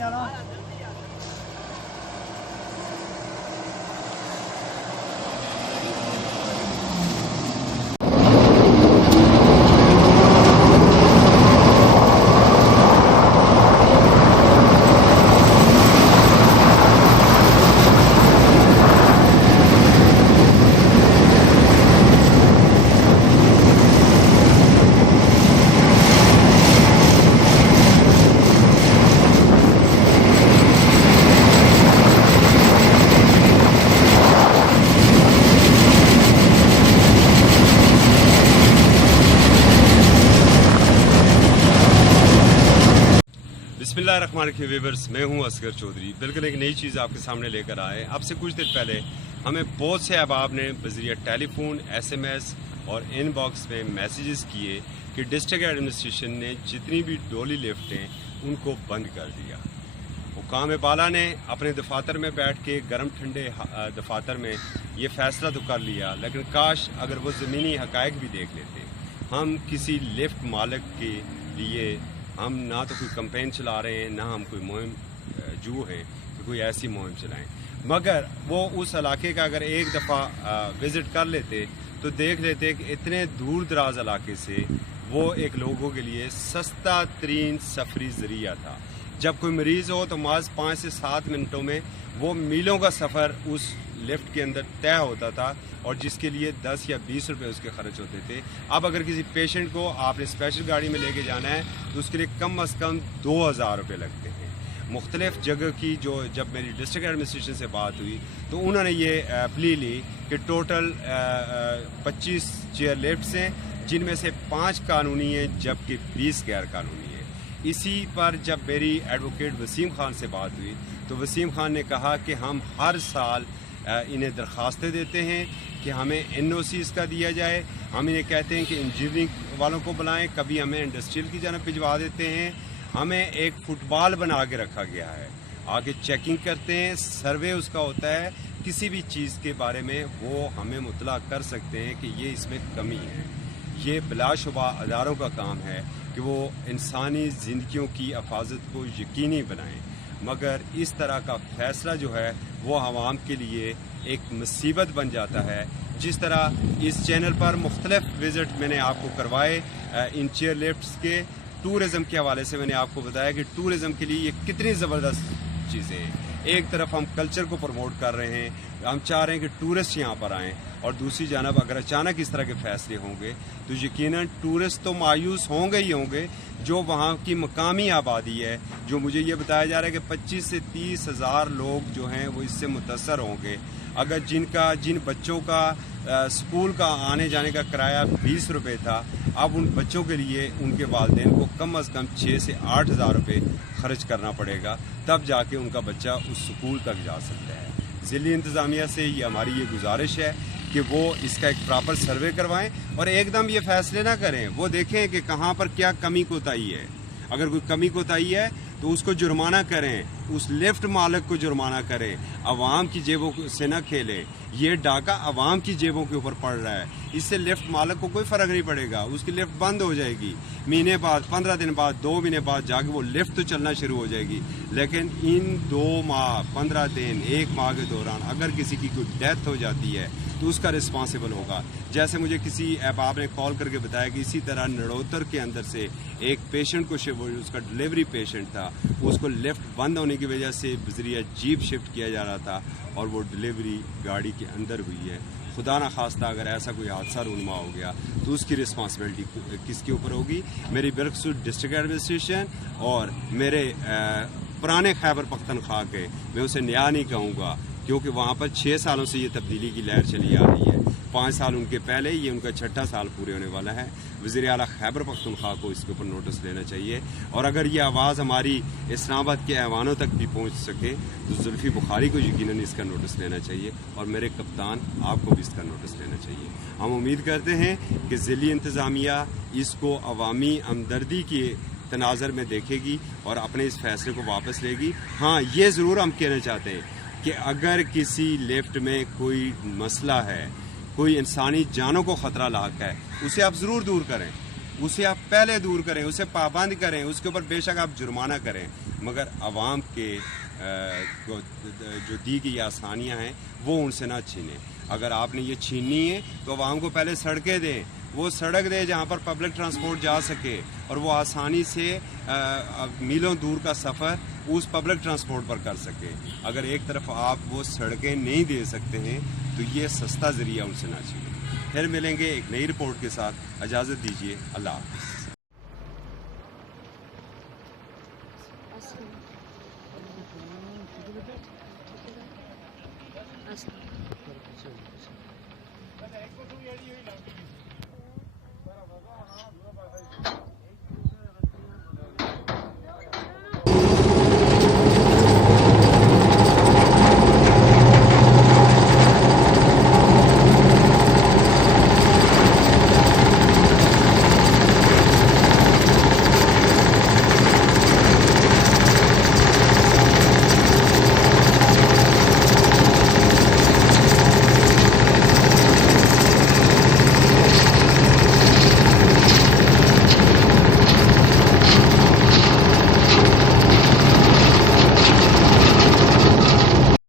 जाना। बिस्मिल्लाहिर्रहमानिर्रहीम व्यूअर्स, मैं हूं असगर चौधरी। बिल्कुल एक नई चीज़ आपके सामने लेकर आए। अब से कुछ देर पहले हमें बहुत से अहबाब ने बज़रिया टेलीफोन, SMS और इनबॉक्स में मैसेजेस किए कि डिस्ट्रिक्ट एडमिनिस्ट्रेशन ने जितनी भी डोली लिफ्ट हैं उनको बंद कर दिया। हुकाम बाला ने अपने दफातर में बैठ के गर्म ठंडे दफातर में ये फ़ैसला तो कर लिया, लेकिन काश अगर वो ज़मीनी हक़ाइक़ भी देख लेते। हम किसी लिफ्ट मालिक के लिए हम ना तो कोई कैंपेन चला रहे हैं, ना हम कोई मुहिम जू हैं कि कोई ऐसी मुहिम चलाएं, मगर वो उस इलाके का अगर एक दफ़ा विज़िट कर लेते तो देख लेते कि इतने दूर दराज इलाके से वो एक लोगों के लिए सस्ता तरीन सफरी ज़रिया था। जब कोई मरीज़ हो तो माज 5 से 7 मिनटों में वो मीलों का सफ़र उस लिफ्ट के अंदर तय होता था और जिसके लिए 10 या 20 रुपए उसके खर्च होते थे। अब अगर किसी पेशेंट को आपने स्पेशल गाड़ी में लेके जाना है तो उसके लिए कम अज़ कम 2000 रुपये लगते हैं। मुख्तलिफ जगह की जब मेरी डिस्ट्रिक्ट एडमिनिस्ट्रेशन से बात हुई तो उन्होंने ये प्ली ली कि टोटल 25 चेयर लिफ्ट्स हैं, जिनमें से 5 कानूनी हैं जबकि 20 गैर कानूनी है। इसी पर जब मेरी एडवोकेट वसीम खान से बात हुई तो वसीम खान ने कहा कि हम हर साल इन्हें दरख्वास्तें देते हैं कि हमें NOC इसका दिया जाए। हम इन्हें कहते हैं कि इंजीनियरिंग वालों को बुलाएं, कभी हमें इंडस्ट्रियल की जानब भिजवा देते हैं। हमें एक फुटबॉल बना के रखा गया है, आगे चेकिंग करते हैं, सर्वे उसका होता है, किसी भी चीज़ के बारे में वो हमें मुतला कर सकते हैं कि ये इसमें कमी है। ये बिलाशुबा अदारों का काम है कि वो इंसानी ज़िंदगियों की हिफाजत को यकीनी बनाएं, मगर इस तरह का फ़ैसला जो है वो आवाम के लिए एक मुसीबत बन जाता है। जिस तरह इस चैनल पर मुख्तलिफ विज़िट मैंने आपको करवाए इन चेयर लिफ्ट्स के, टूरिज़म के हवाले से मैंने आपको बताया कि टूरिज़म के लिए ये कितनी ज़बरदस्त चीज़ें हैं। एक तरफ हम कल्चर को प्रमोट कर रहे हैं, हम चाह रहे हैं कि टूरिस्ट यहाँ पर आएँ, और दूसरी जानब अगर अचानक इस तरह के फैसले होंगे तो यकीनन टूरिस्ट तो मायूस होंगे ही होंगे। जो वहाँ की मकामी आबादी है, जो मुझे ये बताया जा रहा है कि 25 से 30 हज़ार लोग जो हैं वो इससे मुतासर होंगे। अगर जिन बच्चों का स्कूल का आने जाने का किराया 20 रुपये था, अब उन बच्चों के लिए उनके वालिदैन को कम अज़ कम 6 से 8 हज़ार रुपये खर्च करना पड़ेगा, तब जाके उनका बच्चा उस स्कूल तक जा सकता है। ज़िली इंतज़ामिया से हमारी ये गुजारिश है कि वो इसका एक प्रॉपर सर्वे करवाएं और एकदम ये फैसले ना करें। वो देखें कि कहाँ पर क्या कमी कोताही है। अगर कोई कमी कोताही है तो उसको जुर्माना करें, उस लिफ्ट मालिक को जुर्माना करें, अवाम की जेबों से न खेलें। ये डाका अवाम की जेबों के ऊपर पड़ रहा है, इससे लिफ्ट मालिक को कोई फ़र्क नहीं पड़ेगा। उसकी लिफ्ट बंद हो जाएगी, महीने बाद, 15 दिन बाद, 2 महीने बाद जाके वो लिफ्ट तो चलना शुरू हो जाएगी। लेकिन इन 2 माह, 15 दिन, 1 माह के दौरान अगर किसी की कोई डेथ हो जाती है तो उसका रिस्पॉन्सिबल होगा। जैसे मुझे किसी अहबाब ने कॉल करके बताया कि इसी तरह नड़ोतर के अंदर से एक पेशेंट को, उसका डिलीवरी पेशेंट था, उसको लिफ्ट बंद होने की वजह से बज़रिया जीप शिफ्ट किया जा रहा था और वो डिलीवरी गाड़ी के अंदर हुई है। खुदा ना खास्ता अगर ऐसा कोई हादसा रूनमा हो गया तो उसकी रिस्पॉन्सिबिलिटी किसके ऊपर होगी? मेरी बिलखसूस डिस्ट्रिक्ट एडमिनिस्ट्रेशन और मेरे पुराने खैबर पख्तनख्वा के, मैं उसे नया नहीं कहूँगा क्योंकि वहाँ पर 6 सालों से ये तब्दीली की लहर चली आ रही है। 5 साल उनके पहले, ये उनका 6ठा साल पूरे होने वाला है। वज़ीर आला खैबर पख्तूनख्वा को इसके ऊपर नोटिस लेना चाहिए, और अगर ये आवाज़ हमारी इस्लामाबाद के ऐवानों तक भी पहुँच सके तो जुल्फ़ी बुखारी को यकीनन इसका नोटिस लेना चाहिए, और मेरे कप्तान आपको भी इसका नोटिस लेना चाहिए। हम उम्मीद करते हैं कि ज़िली इंतज़ामिया इसको अवामी हमदर्दी के तनाज़र में देखेगी और अपने इस फैसले को वापस लेगी। हाँ, ये ज़रूर हम कहना चाहते हैं कि अगर किसी लिफ्ट में कोई मसला है, कोई इंसानी जानों को ख़तरा लाक है, उसे आप ज़रूर दूर करें, उसे आप पहले दूर करें, उसे पाबंद करें, उसके ऊपर बेशक आप जुर्माना करें, مگر عوام کے جو دی گئی آسانیاں ہیں وہ ان سے نہ چھینیں. اگر آپ نے یہ چھیننی ہے تو عوام کو پہلے سڑکیں دیں, وہ سڑک دے جہاں پر پبلک ٹرانسپورٹ جا سکے اور وہ آسانی سے میلوں دور کا سفر اس پبلک ٹرانسپورٹ پر کر سکے. اگر ایک طرف آپ وہ سڑکیں نہیں دے سکتے ہیں تو یہ سستا ذریعہ ان سے نہ چھینیں. پھر ملیں گے ایک نئی رپورٹ کے ساتھ. اجازت دیجیے. اللہ حافظ.